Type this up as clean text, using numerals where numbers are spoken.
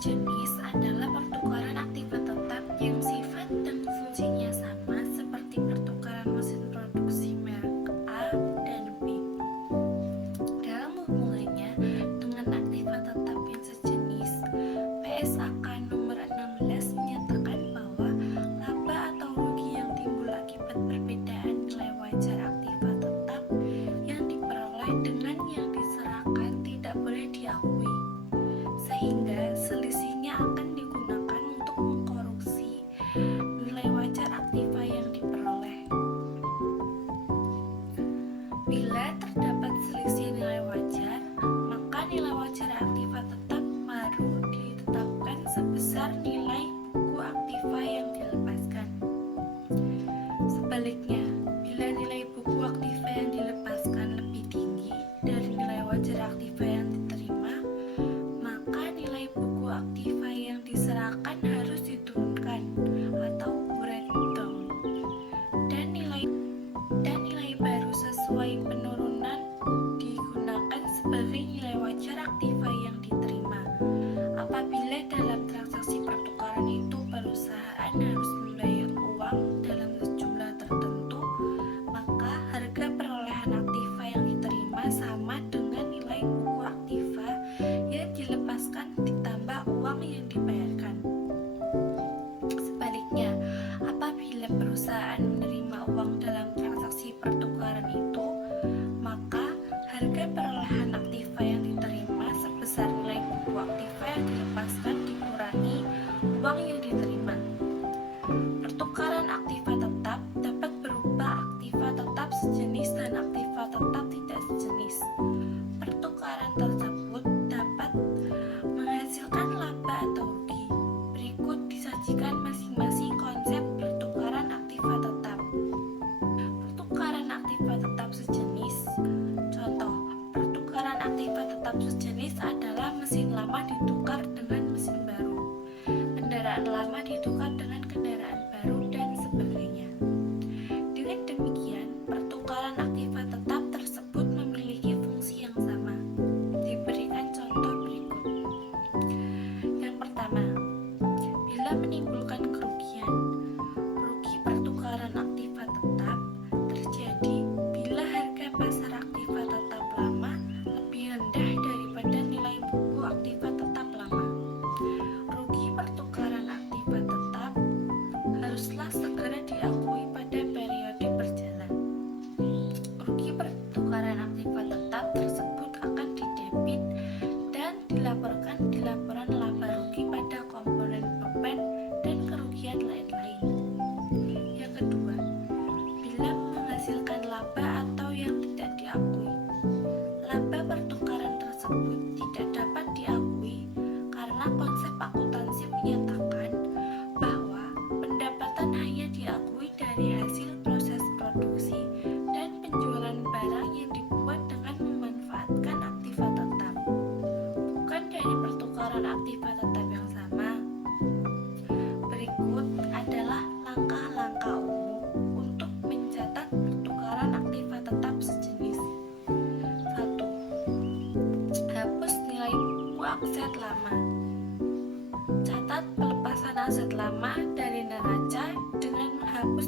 sejenis adalah pertukaran aktiva tetap yang sifat dan fungsinya sama seperti pertukaran mesin produksi merek A dan B. Dalam hubungannya dengan aktiva tetap yang sejenis, PSAK nomor 16 menyatakan bahwa laba atau rugi yang timbul akibat perbedaan nilai wajar aktiva tetap yang diperoleh dengan yang diserahkan tidak boleh diakui, sehingga selisihnya akan digunakan untuk mengkoreksi nilai wajar aktiva yang diperoleh. Bila terdapat selisih nilai wajar, maka nilai wajar aktiva tetap baru ditetapkan sebesar nilai buku aktiva yang dilepaskan. Sebaliknya, bila nilai buku aktiva yang dilepaskan lebih tinggi dari nilai wajar aktiva yang diterima, maka nilai buku aktiva yang diserahkan harus diturunkan atau breakdown, dan nilai baru sesuai penurunan digunakan sebagai nilai wajar aktiva yang diterima. Apabila dalam transaksi pertukaran itu perusahaan harus membayar uang dalam sejumlah tertentu, maka harga perolehan aktiva yang diterima sama dengan nilai buku aktiva yang dilepaskan ditambah uang yang dibayarkan. Sebaliknya, apabila perusahaan menerima uang dalam transaksi pertukaran itu, maka harga perolehan aktiva yang diterima sebesar nilai buku aktiva yang dilepaskan dikurangi uang yang diterima. Pertukaran aktiva tetap dapat berupa aktiva tetap sejenis dan aktiva tetap tidak sejenis. Pertukaran tersebut dapat menghasilkan laba atau rugi. Berikut disajikan masing-masing konsep pertukaran aktiva tetap. Pertukaran aktiva tetap sejenis. Contoh, pertukaran aktiva tetap sejenis adalah mesin lama ditukar dengan mesin baru, kendaraan lama ditukar dengan kendaraan baru, dan sebagainya. Dengan demikian, pertukaran aktiva tetap tersebut memiliki fungsi yang sama. Diberikan contoh berikut. Yang pertama, bila menimbulkan kerugian, rugi pertukaran aktiva tetap terjadi bila harga pasar aktiva tetap lama lebih rendah daripada nilai buku aktiva tetap lama. Rugi pertukaran aktiva tetap haruslah segera diakui pada periode berjalan. Rugi pertukaran aktiva tetap tersebut akan didebit dan dilaporkan di laporan laba rugi pada komponen beban dan kerugian lain-lain. Yang kedua, bila menghasilkan laba atau yang tidak diakui. Laba pertukaran tersebut tidak dapat diakui karena konsep akuntansi menyatakan bahwa pendapatan hanya diakui dari hasil proses produksi dan penjualan barang yang dibuat dengan memanfaatkan aktiva tetap, bukan dari pertukaran aktiva tetap yang sama. Berikut adalah langkah-langkah umum untuk mencatat pertukaran aktiva tetap sejenis. 1. Hapus nilai buku aset lama. Catat pelepasan aset lama dari neraca dengan menghapus